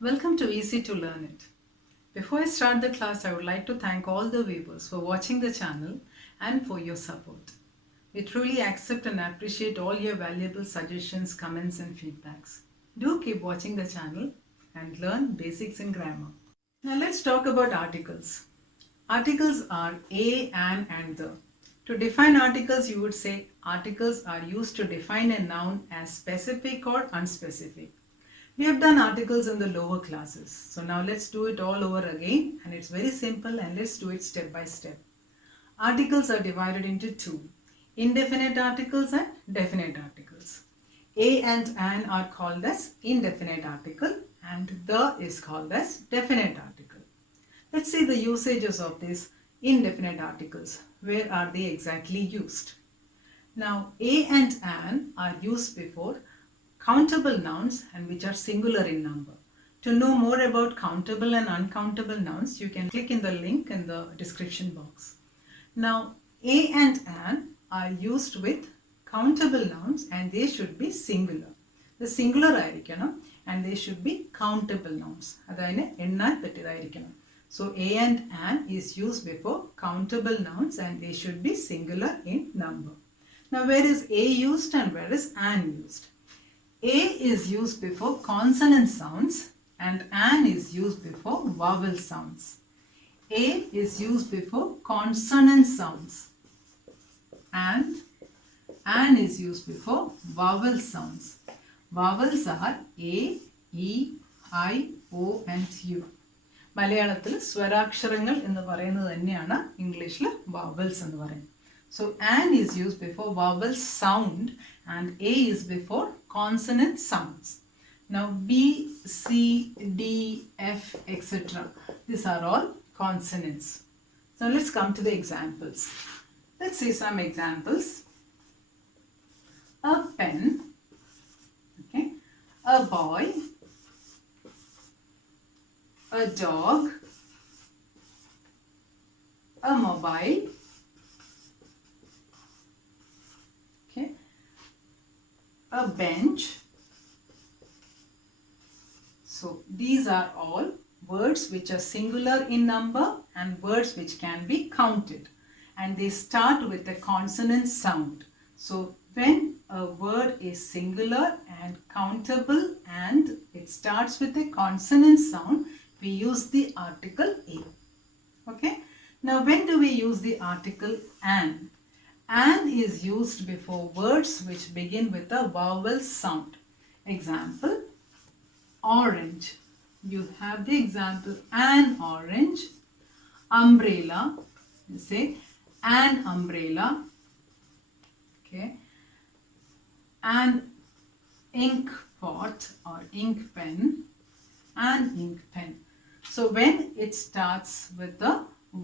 Welcome to Easy to Learn It. Before I start the class, I would like to thank all the viewers for watching the channel and for your support. We truly accept and appreciate all your valuable suggestions, comments and feedbacks. Do keep watching the channel and learn basics in grammar. Now let's talk about articles. Articles are a, an and the. To define articles, you would say articles are used to define a noun as specific or unspecific. We have done articles in the lower classes. So now let's do it all over again, and it's very simple, and let's do it step by step. Articles are divided into two: indefinite articles and definite articles. A and an are called as indefinite article and the is called as definite article. Let's see the usages of these indefinite articles. Where are they exactly used? Now a and an are used before countable nouns and which are singular in number. To know more about countable and uncountable nouns, you can click in the link in the description box. Now, a and an are used with countable nouns and they should be singular. The singular ആയിരിക്കണം and they should be countable nouns. അതായത് എണ്ണാൻ പറ്റിയതായിരിക്കണം. So, a and an is used before countable nouns and they should be singular in number. Now, where is a used and where is an used? A is used before consonant sounds and an is used before vowel sounds. A is used before consonant sounds and an is used before vowel sounds. Vowels are A, E, I, O and U. മലയാളത്തിൽ സ്വരാക്ഷരങ്ങൾ എന്ന് പറയുന്നത് തന്നെയാണ് ഇംഗ്ലീഷിൽ vowels എന്ന് പറയുന്നത്. So an is used before vowel sound and A is before consonant sounds. Now B, C, D, F, etc. These are all consonants. So let's come to the examples. Let's see some examples. A pen, okay, a boy, a dog, a mobile, okay, a bench. So these are all words which are singular in number and words which can be counted, and they start with a consonant sound. So when a word is singular and countable and it starts with a consonant sound, we use the article a. Okay. Now when do we use the article an? An is used before words which begin with a vowel sound. Example, orange. You have the example an orange. Umbrella, you say an umbrella. Okay. An ink pot or ink pen, an ink pen. So when it starts with the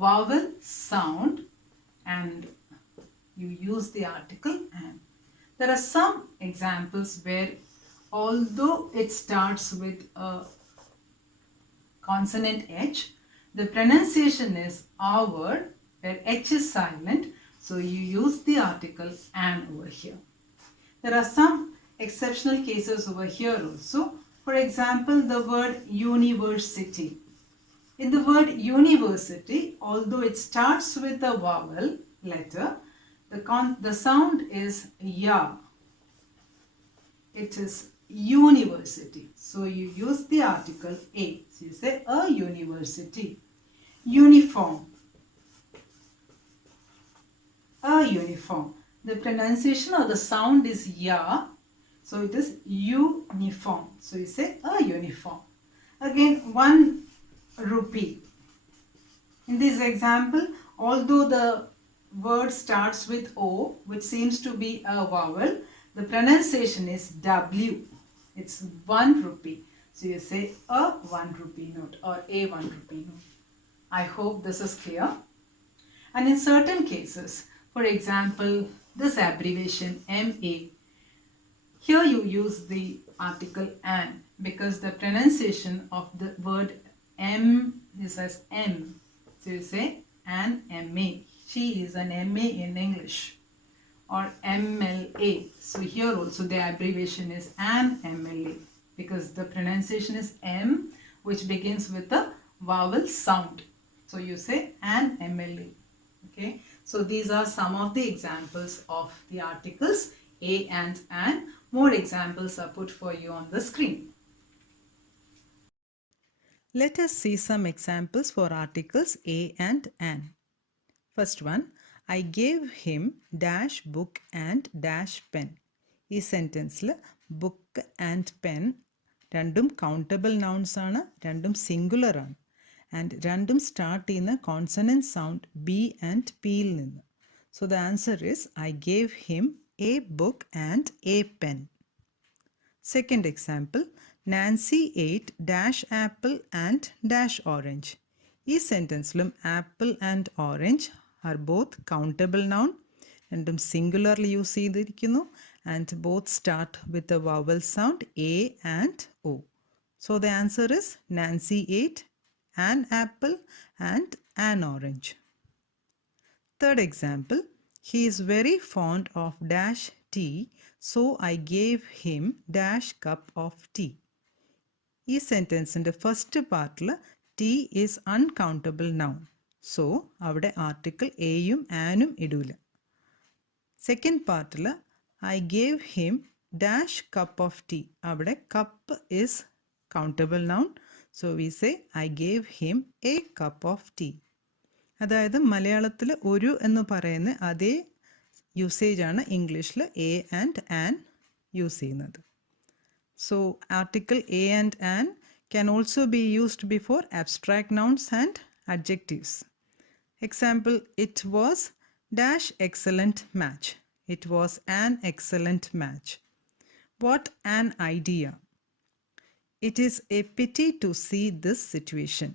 vowel sound and you use the article an. There are some examples where although it starts with a consonant H, the pronunciation is our where H is silent, so you use the article an over here. There are some exceptional cases over here also. For example, the word university. In the word university, although it starts with a vowel letter, the sound is ya. It is university. So you use the article a. So you say a university. Uniform. A uniform. The pronunciation or the sound is ya. So it is uniform. So you say a uniform. Again, 1 rupee. In this example, although the word starts with O, which seems to be a vowel, the pronunciation is W. It's 1 rupee. So you say a 1 rupee note or a 1 rupee note. I hope this is clear. And in certain cases, for example, this abbreviation MA, here you use the article an because the pronunciation of the word M is as M. So you say an MA. She is an MA in English. Or MLA. So here also the abbreviation is an MLA because the pronunciation is M which begins with a vowel sound. So you say an MLA. Okay, so these are some of the examples of the articles a and an. More examples are put for you on the screen. Let us see some examples for articles a and an. First one, I gave him dash book and dash pen. ഈ സെൻറ്റൻസിൽ book and pen രണ്ടും countable nouns ആണ്, രണ്ടും singular ആണ്, and രണ്ടും start ചെയ്യുന്ന consonant sound B and പിയിൽ നിന്ന്. So the answer is I gave him A book and A pen. Second example, Nancy ate dash apple and dash orange. ഈ സെൻറ്റൻസിലും apple and orange are both countable noun, രണ്ടും സിംഗുലറിൽ use ചെയ്തിരിക്കുന്നു, and both start with a vowel sound a and o. So the answer is Nancy ate an apple and an orange. Third example, he is very fond of dash tea, so I gave him dash cup of tea. ഈ സെൻറ്റൻസിൻ്റെ first പാർട്ടിൽ tea is uncountable noun, so അവിടെ article എയും ആനും ഇടൂല. Second പാർട്ടിൽ I gave him dash cup of tea, അവിടെ cup is countable noun, so we say I gave him a cup of tea. അതായത് മലയാളത്തിൽ ഒരു എന്ന് പറയുന്ന അതേ യൂസേജാണ് ഇംഗ്ലീഷിൽ എ ആൻഡ് ആൻ യൂസ് ചെയ്യുന്നത്. So article a and an can also be used before abstract nouns and adjectives. Example, it was dash excellent match. It was an excellent match. What an idea. It is a pity to see this situation.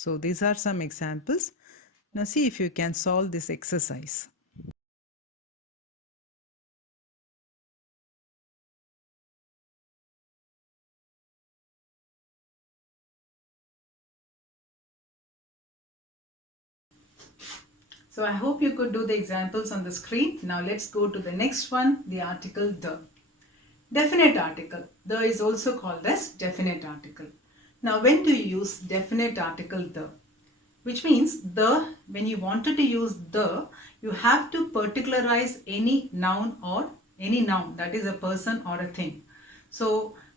So these are some examples. Now see if you can solve this exercise. So I hope you could do the examples on the screen. Now let's go to the next one, the article the. Definite article. The is also called as definite article. Now when do you use definite article the? Which means the, when you wanted to use the, you have to particularize any noun or any noun, that is a person or a thing. So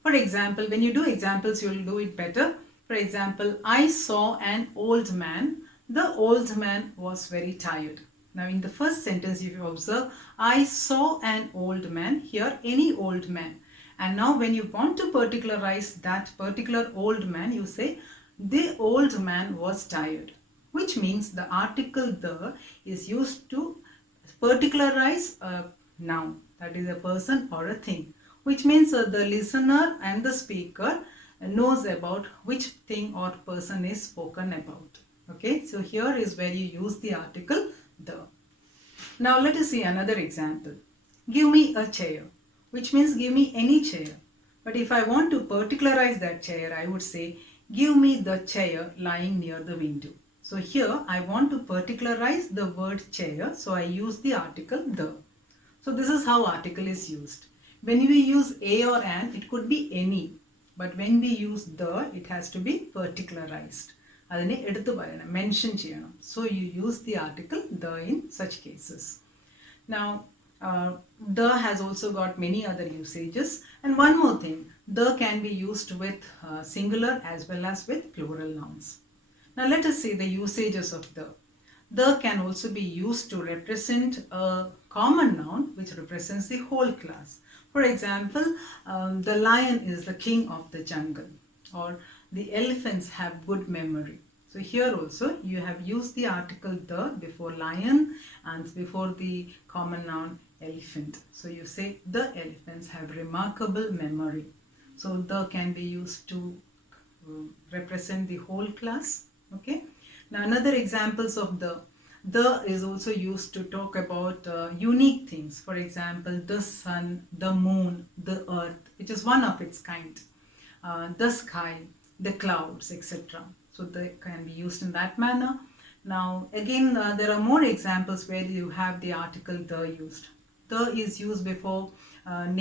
for example, when you do examples, you will do it better. For example, I saw an old man. The old man was very tired. Now in the first sentence, if you observe, I saw an old man, here any old man. And now when you want to particularize that particular old man, you say, the old man was tired. Which means the article the is used to particularize a noun, that is a person or a thing. Which means the listener and the speaker knows about which thing or person is spoken about. Okay, so here is where you use the article the. Now let us see another example. Give me a chair, which means give me any chair. But if I want to particularize that chair, I would say, give me the chair lying near the window. So here I want to particularize the word chair, so I use the article the. So this is how article is used. When we use a or an, it could be any. But when we use the, it has to be particularized. അതിനെ എടുത്തു പറയണം, mention ചെയ്യണം. So you use the article the in such cases. Now the has also got many other usages, and one more thing, the can be used with singular as well as with plural nouns. Now let us see the usages of the. The can also be used to represent a common noun which represents the whole class. For example, the lion is the king of the jungle, or the elephants have good memory. So here also you have used the article the before lion and before the common noun elephant. So you say the elephants have remarkable memory. So the can be used to represent the whole class. Okay. Now another examples of the. The is also used to talk about unique things. For example, the sun, the moon, the earth, which is one of its kind, the sky, the clouds, etc. So they can be used in that manner. Now again, there are more examples where you have the article the used. The is used before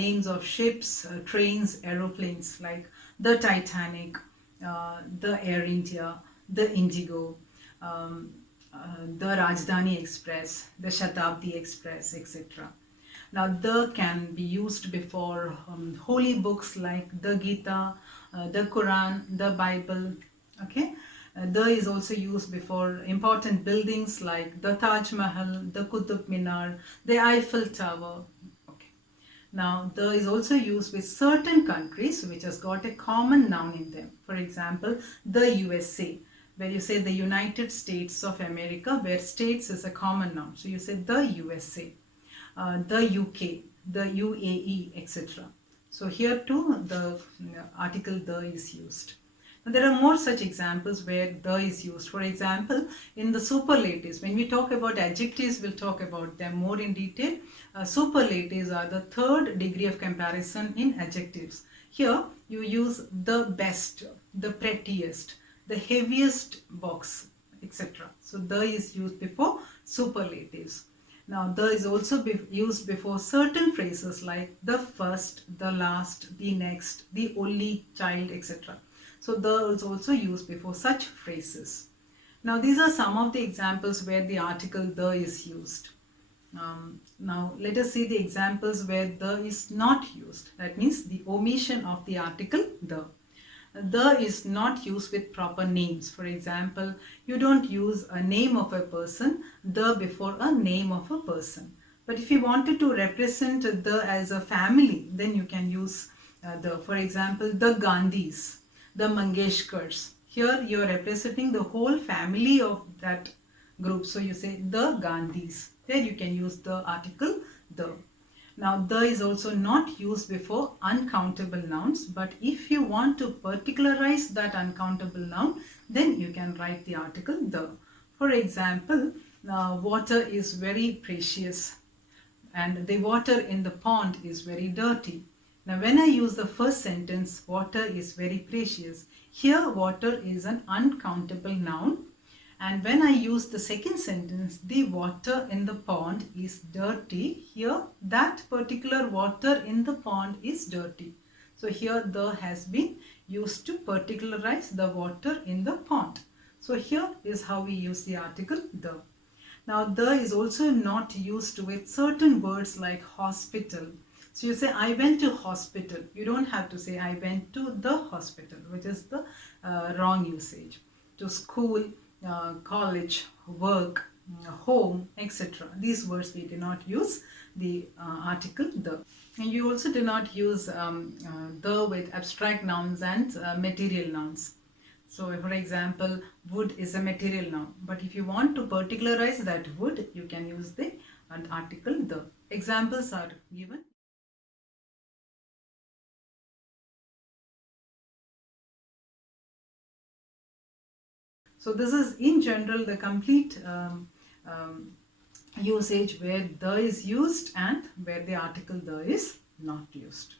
names of ships, trains, aeroplanes, like the Titanic, the Air India, the Indigo, um, the Rajdhani Express, the Shatabdi Express, etc. Now, the can be used before holy books like the Gita, the Quran, the Bible. Okay, the is also used before important buildings like the Taj Mahal, the Qutub Minar, the Eiffel Tower. Okay. Now, the is also used with certain countries which has got a common noun in them. For example, the USA, where you say the United States of America, where states is a common noun. So you say the USA, the UK, the UAE, etc. So here too the article the is used. Now, there are more such examples where the is used. For example, in the superlatives, when we talk about adjectives, we'll talk about them more in detail. Superlatives are the third degree of comparison in adjectives. Here, you use the best, the prettiest, the heaviest box, etc. So, the is used before superlatives. Now, the is also used before certain phrases like the first, the last, the next, the only child, etc. So, the is also used before such phrases. Now, these are some of the examples where the article the is used. Now, let us see the examples where the is not used. That means the omission of the article the. The is not used with proper names. For example, you don't use a name of a person, the before a name of a person. But if you wanted to represent the as a family, then you can use the. For example, the Gandhis, the Mangeshkars. Here you are representing the whole family of that group. So you say the Gandhis. There you can use the article the. Now, the is also not used before uncountable nouns, but if you want to particularize that uncountable noun, then you can write the article the. For example, water is very precious and the water in the pond is very dirty. Now, when I use the first sentence, water is very precious, here water is an uncountable noun. And when I use the second sentence, the water in the pond is dirty, here that particular water in the pond is dirty. So here the has been used to particularize the water in the pond. So here is how we use the article the. Now, the is also not used with certain words like hospital. So you say, I went to hospital. You don't have to say, I went to the hospital, which is the wrong usage. To school, college, work, home, etc. These words we do not use the article the. And you also do not use the with abstract nouns and material nouns. So, for example, wood is a material noun. But if you want to particularize that wood, you can use the article the. Examples are given. So this is in general the complete usage where the is used and where the article the is not used.